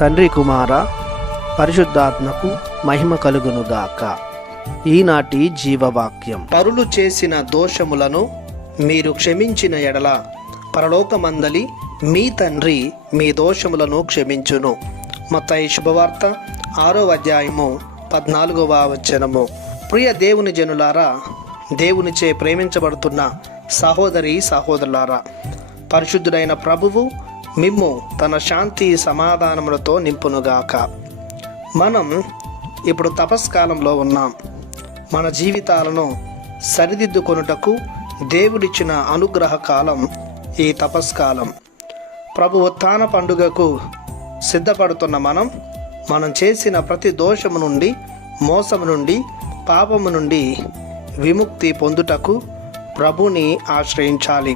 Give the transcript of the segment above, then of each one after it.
తండ్రి కుమార పరిశుద్ధాత్మకు మహిమ కలుగునుగాక. ఈనాటి జీవవాక్యం. పరులు చేసిన దోషములను మీరు క్షమించిన ఎడల పరలోకమందలి మీ తండ్రి మీ దోషములను క్షమించును. మత్తయి శుభవార్త 6వ అధ్యాయము 14వ వచనము. ప్రియ దేవుని జనులారా, దేవునిచే ప్రేమించబడుతున్న సహోదరి సహోదరులారా, పరిశుద్ధుడైన ప్రభువు మిమ్ము తన శాంతి సమాధానములతో నింపునుగాక. మనం ఇప్పుడు తపస్కాలంలో ఉన్నాం. మన జీవితాలను సరిదిద్దుకొనుటకు దేవుడిచ్చిన అనుగ్రహ కాలం ఈ తపస్కాలం. ప్రభు ఉత్థాన పండుగకు సిద్ధపడుతున్న మనం చేసిన ప్రతి దోషము నుండి, మోసము నుండి, పాపము నుండి విముక్తి పొందుటకు ప్రభుని ఆశ్రయించాలి,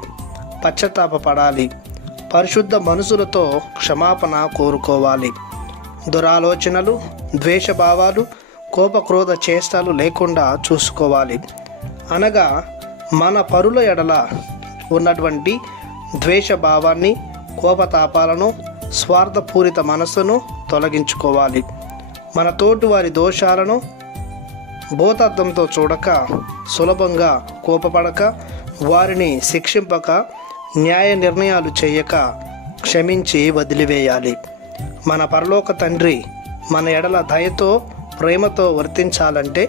పశ్చాత్తాపపడాలి, పరిశుద్ధ మనసులతో క్షమాపణ కోరుకోవాలి. దురాలోచనలు, ద్వేషభావాలు, కోపక్రోధ చేష్టలు లేకుండా చూసుకోవాలి. అనగా మన పరుల ఎడల ఉన్నటువంటి ద్వేషభావాన్ని, కోపతాపాలను, స్వార్థపూరిత మనస్సును తొలగించుకోవాలి. మన తోటి వారి దోషాలను భూతత్వంతో చూడక, సులభంగా కోపపడక, వారిని శిక్షింపక, న్యాయ నిర్ణయాలు చేయక క్షమించి వదిలివేయాలి. మన పరలోక తండ్రి మన ఎడల దయతో, ప్రేమతో వర్తించాలంటే,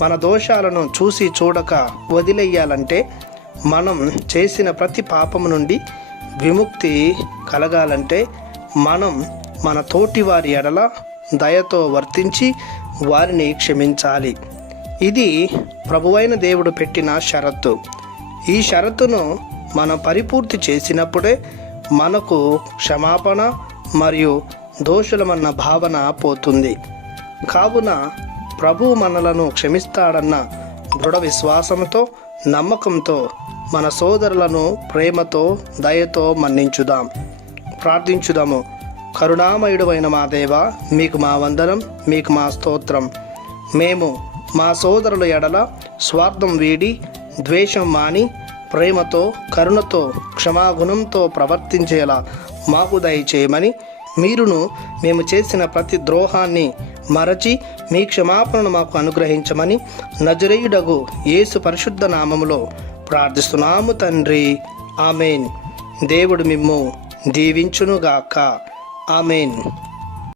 మన దోషాలను చూసి చూడక వదిలేయాలంటే, మనం చేసిన ప్రతి పాపము నుండి విముక్తి కలగాలంటే మనం మన తోటి వారి ఎడల దయతో వర్తించి వారిని క్షమించాలి. ఇది ప్రభువైన దేవుడు పెట్టిన షరతు. ఈ షరతును మనం పరిపూర్తి చేసినప్పుడే మనకు క్షమాపణ మరియు దోషులమన్న భావన పోతుంది. కావున ప్రభువు మనలను క్షమిస్తాడన్న దృఢ విశ్వాసంతో, నమ్మకంతో మన సోదరులను ప్రేమతో, దయతో మన్నించుదాం. ప్రార్థించుదాము. కరుణామయుడైన మా దేవా, మీకు మా వందనం, మీకు మా స్తోత్రం. మేము మా సోదరుల ఎడల స్వార్థం వీడి, ద్వేషం మాని, ప్రేమతో, కరుణతో, క్షమాగుణంతో ప్రవర్తించేలా మాకు దయచేయమని, మీరును మేము చేసిన ప్రతి ద్రోహాన్ని మరచి మీ క్షమాపణను మాకు అనుగ్రహించమని నజరేయుడగు యేసు పరిశుద్ధ నామములో ప్రార్థిస్తున్నాము తండ్రి. ఆమెన్. దేవుడు మిమ్ము దీవించునుగాక. ఆమెన్.